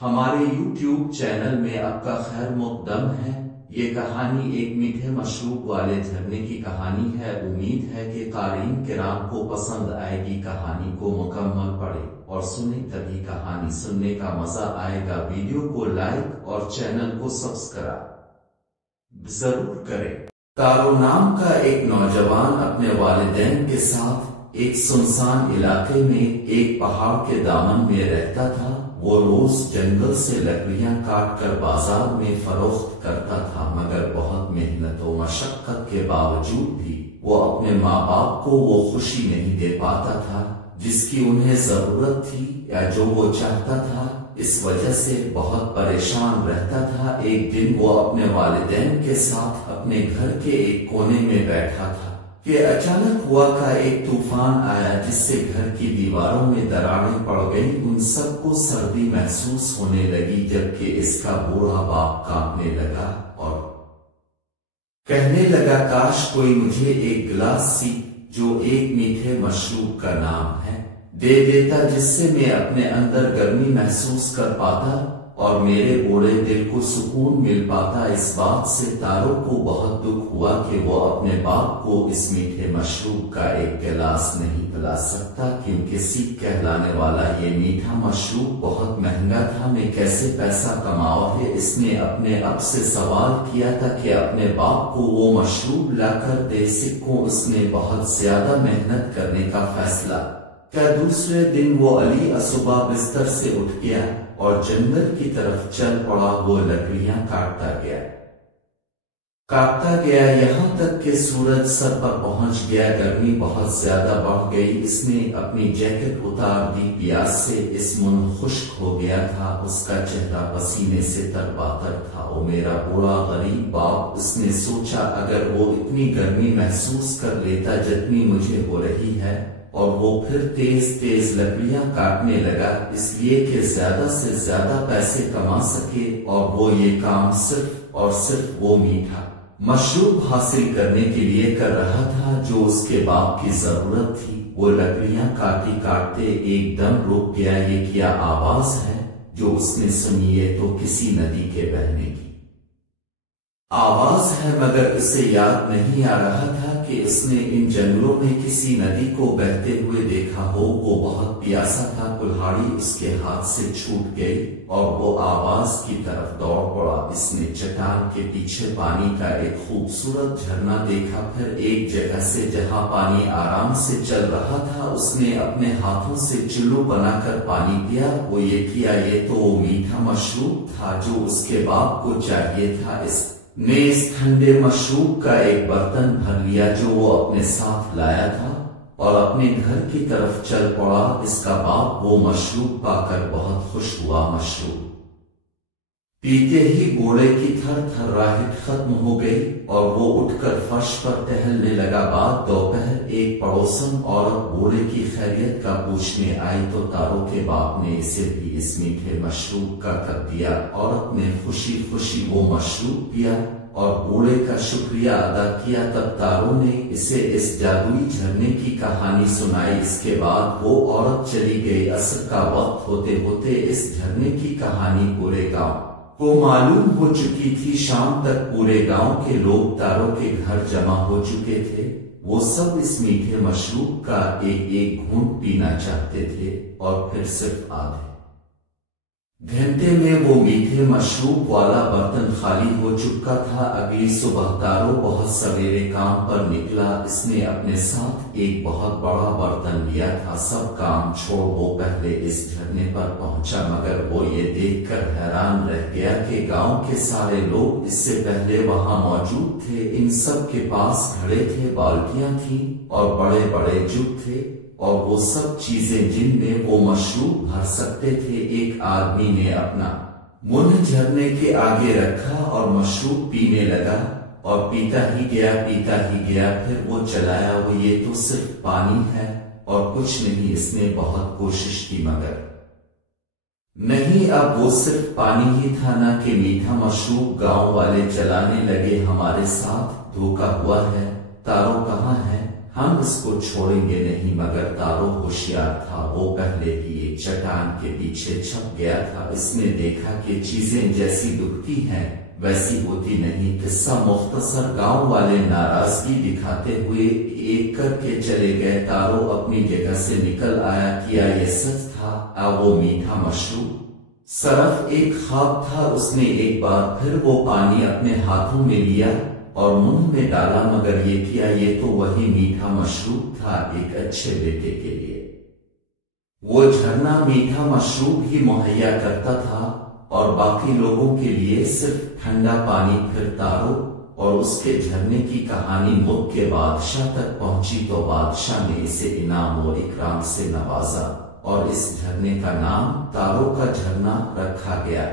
ہمارے YouTube channel میں آپ کا خیر مقدم ہے۔ یہ کہانی ایک میٹھے مشروب والے جھرنے کی کہانی ہے۔ امید ہے کہ قارئین کرام کو پسند آئے گی۔ کہانی کو مکمل پڑھیں اور سنیں، تبھی کہانی سننے کا مزہ آئے گا۔ ویڈیو کو لائک اور چینل کو سبسکرائب ضرور کریں۔ تارو نام کا ایک نوجوان اپنے والدین کے ساتھ ایک سنسان علاقے میں ایک پہاڑ کے دامن میں رہتا تھا۔ وہ روز جنگل سے لکڑیاں کاٹ کر بازار میں فروخت کرتا تھا، مگر بہت محنت و مشقت کے باوجود بھی وہ اپنے ماں باپ کو وہ خوشی نہیں دے پاتا تھا جس کی انہیں ضرورت تھی یا جو وہ چاہتا تھا۔ اس وجہ سے بہت پریشان رہتا تھا۔ ایک دن وہ اپنے والدین کے ساتھ اپنے گھر کے ایک کونے میں بیٹھا تھا کہ اچانک ہوا کا ایک طوفان آیا جس سے گھر کی دیواروں میں دراڑیں پڑ گئیں۔ ان سب کو سردی محسوس ہونے لگی، جبکہ اس کا بوڑھا باپ کانپنے لگا اور کہنے لگا، کاش کوئی مجھے ایک گلاس سی جو ایک میٹھے مشروب کا نام ہے دے دیتا، جس سے میں اپنے اندر گرمی محسوس کر پاتا اور میرے بوڑھے دل کو سکون مل پاتا۔ اس بات سے تارو کو بہت دکھ ہوا کہ وہ اپنے باپ کو اس میٹھے مشروب کا ایک گلاس نہیں پلا سکتا، کیونکہ سیک کہلانے والا یہ میٹھا مشروب بہت مہنگا تھا۔ میں کیسے پیسہ کماؤں ہے؟ اس نے اپنے اب سے سوال کیا تھا کہ اپنے باپ کو وہ مشروب لا کر دے سکوں۔ اس نے بہت زیادہ محنت کرنے کا فیصلہ کیا۔ دوسرے دن وہ علی صبح بستر سے اٹھ گیا اور جنگل کی طرف چل پڑا۔ وہ لکڑیاں کاٹتا گیا یہاں تک کہ سورج سر پر پہنچ گیا۔ گرمی بہت زیادہ بڑھ گئی۔ اس نے اپنی جیکٹ اتار دی، پیاس سے اس منہ خشک ہو گیا تھا، اس کا چہرہ پسینے سے تر باتر تھا۔ او میرا بوڑھا غریب باپ، اس نے سوچا، اگر وہ اتنی گرمی محسوس کر لیتا جتنی مجھے ہو رہی ہے، اور وہ پھر تیز تیز لکڑیاں کاٹنے لگا اس لیے کہ زیادہ سے زیادہ پیسے کما سکے، اور وہ یہ کام صرف اور صرف وہ میٹھا مشروب حاصل کرنے کے لیے کر رہا تھا جو اس کے باپ کی ضرورت تھی۔ وہ لکڑیاں کاٹتے ایک دم رک گیا۔ یہ کیا آواز ہے جو اس نے سنی؟ یہ تو کسی ندی کے بہنے کی آواز ہے، مگر اسے یاد نہیں آ رہا تھا کہ اس نے ان جنگلوں میں کسی ندی کو بہتے ہوئے دیکھا ہو۔ وہ بہت پیاسا تھا، کلہاڑی اس کے ہاتھ سے چھوٹ گئی اور وہ آواز کی طرف دوڑ پڑا۔ اس نے چٹان کے پیچھے پانی کا ایک خوبصورت جھرنا دیکھا، پھر ایک جگہ سے جہاں پانی آرام سے چل رہا تھا اس نے اپنے ہاتھوں سے چلو بنا کر پانی پیا۔ وہ یہ کیا، یہ تو وہ میٹھا مشروب تھا جو اس کے باپ کو چاہیے تھا۔ اس نے اس ٹھنڈے مشروب کا ایک برتن بھر لیا جو وہ اپنے ساتھ لایا تھا اور اپنے گھر کی طرف چل پڑا۔ اس کا باپ وہ مشروب پا کر بہت خوش ہوا۔ مشروب پیتے ہی بوڑھے کی تھر تھراہٹ ختم ہو گئی اور وہ اٹھ کر فرش پر ٹہلنے لگا۔ بعد دوپہر ایک پڑوسن عورت بوڑھے کی خیریت کا پوچھنے آئی تو تارو کے باپ نے اسے بھی اس میٹھے مشروب کا کر دیا۔ عورت نے خوشی خوشی وہ مشروب پیا اور بوڑھے کا شکریہ ادا کیا۔ تب تارو نے اسے اس جادوئی جھرنے کی کہانی سنائی۔ اس کے بعد وہ عورت چلی گئی۔ عصر کا وقت ہوتے ہوتے اس جھرنے کی کہانی پورے گاؤں کو معلوم ہو چکی تھی۔ شام تک پورے گاؤں کے لوگ تارو کے گھر جمع ہو چکے تھے۔ وہ سب اس میٹھے مشروب کا ایک ایک گھونٹ پینا چاہتے تھے اور پھر صرف آدھے گھنٹے میں وہ میٹھے مشروب والا برتن خالی ہو چکا تھا۔ اگلی صبح تارو بہت سویرے کام پر نکلا۔ اس نے اپنے ساتھ ایک بہت بڑا برتن لیا تھا۔ سب کام چھوڑ وہ پہلے اس جھرنے پر پہنچا، مگر وہ یہ دیکھ کر حیران رہ گیا کہ گاؤں کے سارے لوگ اس سے پہلے وہاں موجود تھے۔ ان سب کے پاس گھڑے تھے، بالٹیاں تھیں اور بڑے بڑے جگ تھے، اور وہ سب چیزیں جن میں وہ مشروب بھر سکتے تھے۔ ایک آدمی نے اپنا منہ جھرنے کے آگے رکھا اور مشروب پینے لگا اور پیتا ہی گیا۔ پھر وہ چلایا، وہ یہ تو صرف پانی ہے اور کچھ نہیں۔ اس نے بہت کوشش کی مگر نہیں، اب وہ صرف پانی ہی تھا، نہ کہ میٹھا مشروب۔ گاؤں والے چلانے لگے، ہمارے ساتھ دھوکا ہوا ہے، تارو کہاں ہے؟ ہم اس کو چھوڑیں گے نہیں، مگر تارو ہوشیار تھا، وہ پہلے ہی ایک چٹان کے پیچھے چھپ گیا تھا۔ اس نے دیکھا کہ چیزیں جیسی دکھتی ہیں ویسی ہوتی نہیں۔ قصہ مختصر، گاؤں والے ناراضگی دکھاتے ہوئے ایک کر کے چلے گئے۔ تارو اپنی جگہ سے نکل آیا۔ کیا یہ سچ تھا؟ وہ میٹھا مشروب صرف ایک خواب تھا؟ اس نے ایک بار پھر وہ پانی اپنے ہاتھوں میں لیا اور منہ میں ڈالا، مگر یہ کیا؟ یہ تو وہی میٹھا مشروب تھا ایک اچھے بیٹے کے لیے۔ وہ جھرنا میٹھا مشروب ہی مہیا کرتا تھا اور باقی لوگوں کے لیے صرف ٹھنڈا پانی۔ پھر تارو اور اس کے جھرنے کی کہانی ملک کے بادشاہ تک پہنچی تو بادشاہ نے اسے انعام و اکرام سے نوازا اور اس جھرنے کا نام تارو کا جھرنا رکھا گیا۔